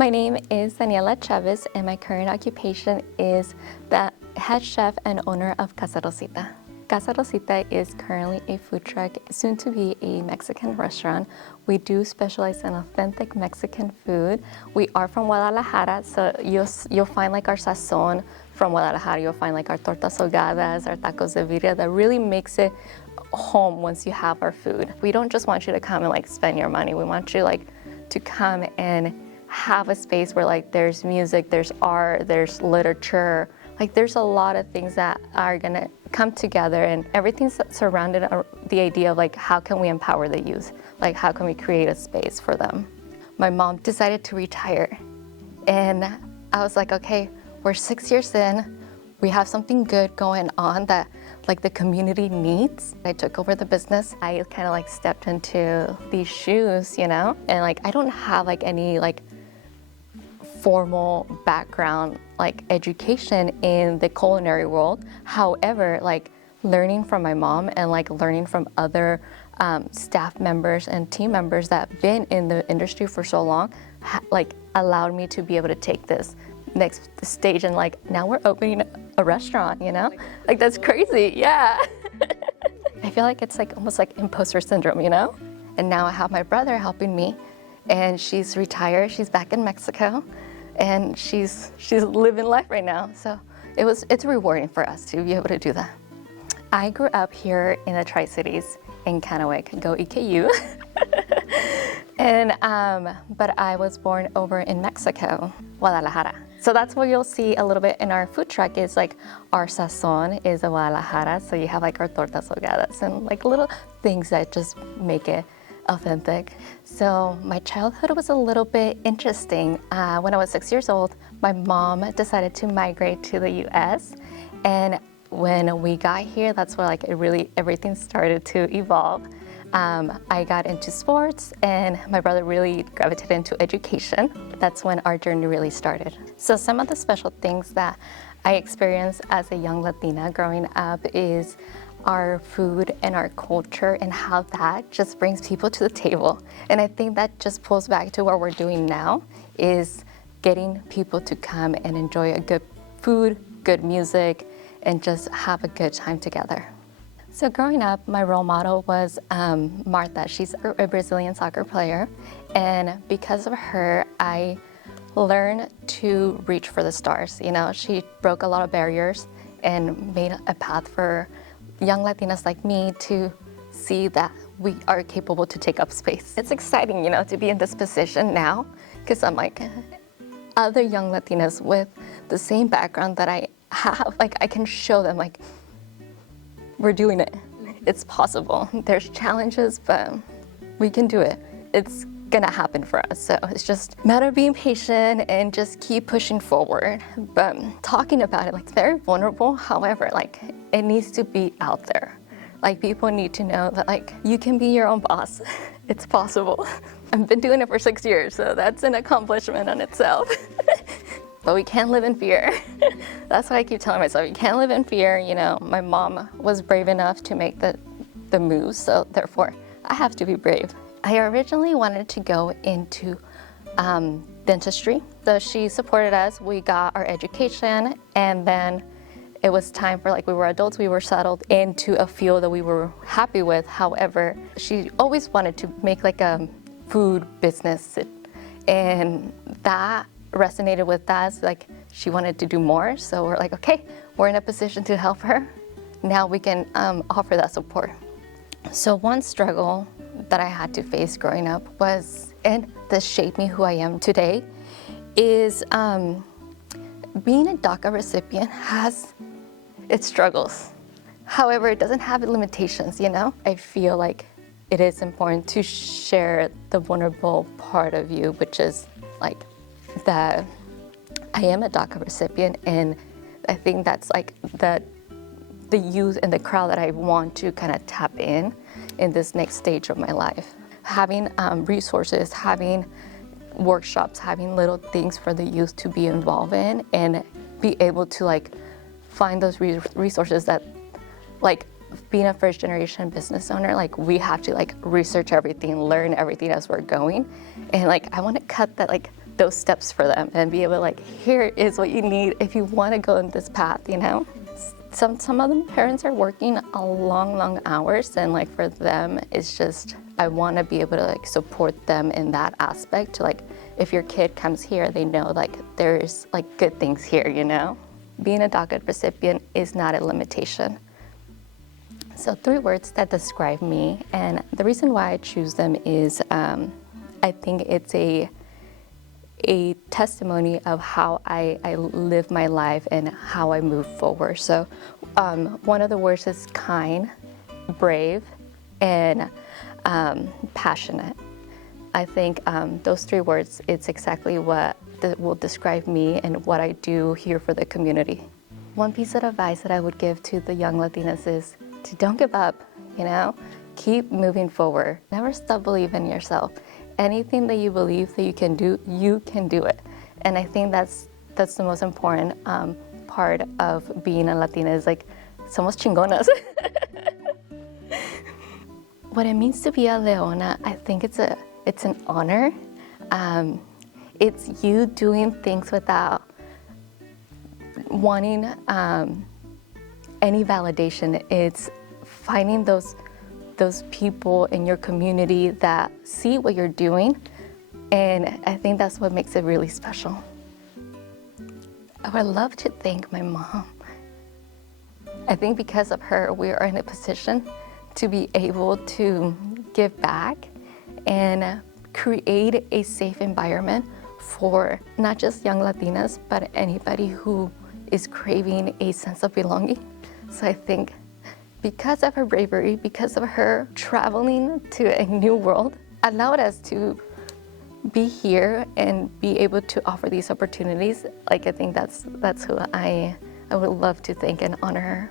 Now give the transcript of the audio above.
My name is Daniela Chavez, and my current occupation is the head chef and owner of Casa Rosita. Casa Rosita is currently a food truck, soon to be a Mexican restaurant. We do specialize in authentic Mexican food. We are from Guadalajara, so you'll find like our sazon from Guadalajara. You'll find like our tortas ahogadas, our tacos de birria that really makes it home once you have our food. We don't just want you to come and like spend your money. We want you like to come and have a space where like there's music, there's art, there's literature. Like there's a lot of things that are gonna come together, and everything's surrounded the idea of like how can we empower the youth? Like how can we create a space for them? My mom decided to retire, and I was like, okay, we're 6 years in, we have something good going on that like the community needs. I took over the business. I kind of like stepped into these shoes, you know, and like I don't have like any like formal background like education in the culinary world. However, like learning from my mom and like learning from other staff members and team members that have been in the industry for so long, like allowed me to be able to take this next stage, and like now we're opening a restaurant, you know? Like that's crazy, yeah. I feel like it's like almost like imposter syndrome, you know? And now I have my brother helping me, and she's retired, she's back in Mexico, and she's living life right now. So it's rewarding for us to be able to do that. I grew up here in the Tri-Cities in Kennewick, go EKU. And but I was born over in Mexico, Guadalajara. So that's what you'll see a little bit in our food truck is like our sazon is a Guadalajara. So you have like our tortas ahogadas and like little things that just make it authentic. So my childhood was a little bit interesting. When I was 6 years old, my mom decided to migrate to the US. And when we got here, that's where like everything started to evolve. I got into sports, and my brother really gravitated into education. That's when our journey really started. So some of the special things that I experienced as a young Latina growing up is our food and our culture and how that just brings people to the table. And I think that just pulls back to what we're doing now is getting people to come and enjoy a good food, good music, and just have a good time together. So growing up, my role model was Martha. She's a Brazilian soccer player, and because of her, I learned to reach for the stars. You know, she broke a lot of barriers and made a path for young Latinas like me to see that we are capable to take up space. It's exciting, you know, to be in this position now, because I'm like, other young Latinas with the same background that I have, like I can show them like, we're doing it. It's possible. There's challenges, but we can do it. It's gonna happen for us. So it's just a matter of being patient and just keep pushing forward. But talking about it, like it's very vulnerable. However, like it needs to be out there. Like people need to know that like you can be your own boss. It's possible. I've been doing it for 6 years, so that's an accomplishment on itself. But we can't live in fear. That's what I keep telling myself. You can't live in fear. You know, my mom was brave enough to make the move, so therefore I have to be brave. I originally wanted to go into dentistry. So she supported us. We got our education, and then it was time for like we were adults. We were settled into a field that we were happy with. However, she always wanted to make like a food business, and that resonated with us. Like she wanted to do more, so we're like, okay, we're in a position to help her. Now we can offer that support. So one struggle that I had to face growing up was, and this shaped me who I am today, is being a DACA recipient has its struggles. However, it doesn't have limitations, you know? I feel like it is important to share the vulnerable part of you, which is like that I am a DACA recipient, and I think that's like the youth and the crowd that I want to kind of tap in this next stage of my life. Having resources, having workshops, having little things for the youth to be involved in and be able to like find those resources that like being a first generation business owner, like we have to like research everything, learn everything as we're going. And like I want to cut that like those steps for them and be able to like, here is what you need if you want to go in this path, you know? Some of the parents are working a long hours, and like for them, it's just, I want to be able to like support them in that aspect. Like if your kid comes here, they know like there's like good things here, you know? Being a DACA recipient is not a limitation. So 3 words that describe me, and the reason why I choose them is I think it's a testimony of how I live my life and how I move forward. So one of the words is kind, brave, and passionate. I think those 3 words, it's exactly what will describe me and what I do here for the community. One piece of advice that I would give to the young Latinas is to don't give up, you know? Keep moving forward. Never stop believing in yourself. Anything that you believe that you can do it. And I think that's the most important part of being a Latina is like, somos chingonas. What it means to be a Leona, I think it's an honor. It's you doing things without wanting any validation. It's finding those people in your community that see what you're doing, and I think that's what makes it really special. I would love to thank my mom. I think because of her, we are in a position to be able to give back and create a safe environment for not just young Latinas, but anybody who is craving a sense of belonging. So I think because of her bravery, because of her traveling to a new world, allowed us to be here and be able to offer these opportunities. Like I think that's who I would love to thank and honor her.